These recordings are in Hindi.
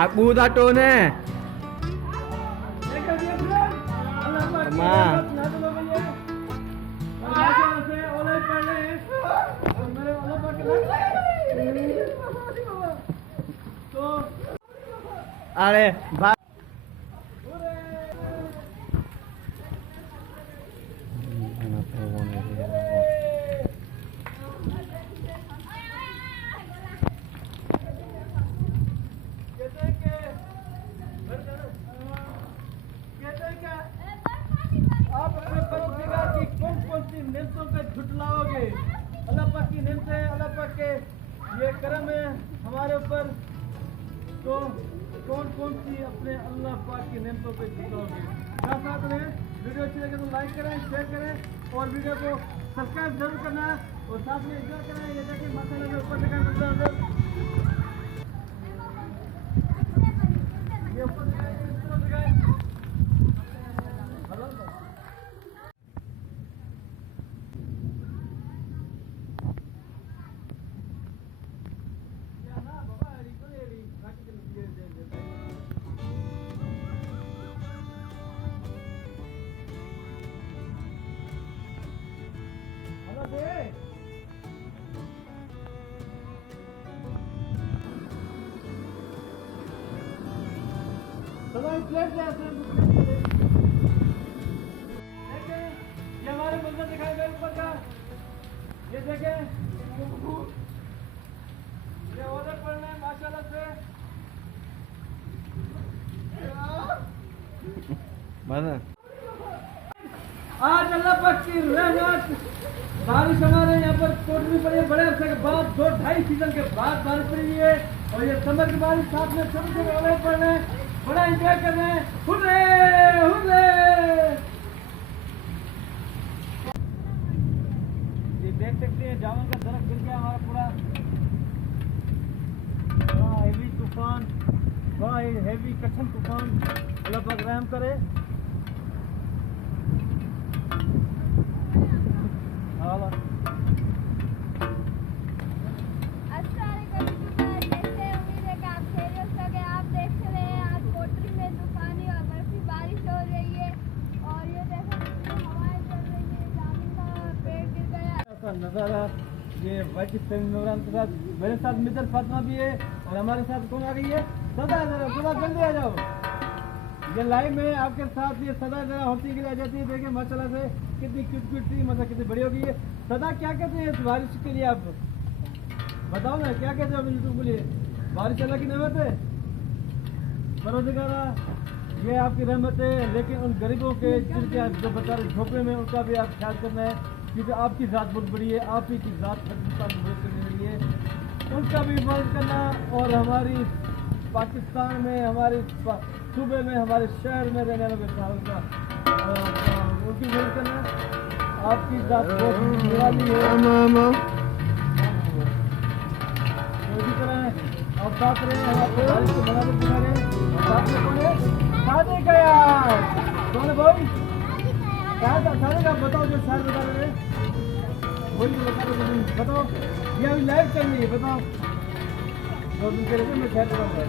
Aku dah tu ne. Ma. अरे भाई झुटलाओगे अल्लाह पाक की नेम से, अल्लाह पाक के ये करम है हमारे ऊपर, तो कौन कौन सी अपने अल्लाह पाक की नेमतों पे झुटलाओगे। साथ साथ में वीडियो अच्छी लगे तो लाइक करें, शेयर करें और वीडियो को सब्सक्राइब जरूर करना है और साथ में एंजॉय करें। ये देखिए माशाल्लाह में ऊपर दिखाएं ये ऊपर दिखाएं। प्लेट ये हमारे मंजर दिखाई गए ऊपर का, ये देखें ये ऑर्डर पड़ना है माशाल्लाह से। आज अल्लाह पाक की रहमत बारिश हमारे यहाँ पर टोटली पड़ी है, बड़े अरसे के बाद 2-2.5 सीजन के बाद बारिश पड़ी है और ये समर की बारिश साथ में छोटे छोटे ऑर्डर पड़ रहे हैं, बड़ा एंजॉय कर रहे हैं। हुर्रे हुर्रे ये देख सकते हैं जामुन का दरख्त गिर गया हमारा पूरा। हेवी तूफान, हेवी कठिन तूफान, अल्लाह पाक रहम करे। नज़ारा ये वाइट प्रोग्राम के साथ मेरे साथ मित्र फातिमा भी है और हमारे साथ कौन आ गई है, सदा। जरा थोड़ा जल्दी आ जाओ, ये लाइव में आपके साथ ये सदा जरा होती के लिए आ जाती है। देखिए माशाल्लाह से कितनी क्यूट क्यूट सी, मतलब कितनी बड़ी हो गई है। सदा क्या कहते हैं इस बारिश के लिए, आप बताओ ना क्या कहते हो यूट्यूब के लिए। बारिश अल्लाह की नेमत है, परवरदिगारा ये आपकी रहमत है, लेकिन उन गरीबों के जिनके जो बेचारे झोपड़े में उनका भी आप ख्याल करना है, क्योंकि आपकी ज़ात बहुत बड़ी है, आप ही की ज़ात हिंदुस्तान मदद करने के लिए उनका भी मदद करना और हमारी पाकिस्तान में, हमारे सूबे में, हमारे शहर में रहने वालों के साथ का उनकी मदद करना। आपकी ज़ात बहुत निराली है। इसी तरह आप साथ रहे, हम आपको बारिश को बना दिखा रहे हैं। साथ में कौन है, शादी का यार कौन है भाई, सारे का बताओ, जो शायर बता रहे हैं वही तो बता रहे, बताओ। ये अभी लाइव चल रही है, बताओ। 2 दिन के लिए मैं शायर बताऊँगा।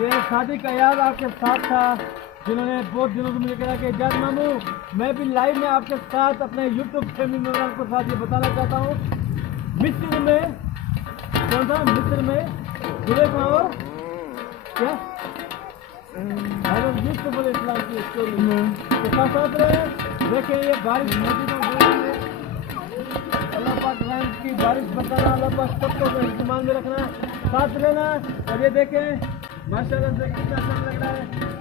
ये शादी का याद आपके साथ था, जिन्होंने बहुत दिनों से मुझे कहा कि एजाज मामू मैं भी लाइव में आपके साथ अपने यूट्यूब फैमिली मेम्बर्स के साथ ये बताना चाहता हूँ, मिस्र में कौन था, मिस्र में जुलेखा और क्या यूसुफ अलैहिस्सलाम की स्टोरी के साथ साथ रहे। देखें ये बारिश अल्लाह पाक रहम की बारिश बताना, अल्लाह पाक सबको इस्तेमाल में रखना, साथ रहना। और ये देखें माशाल्लाह से कितना अच्छा लग रहा है।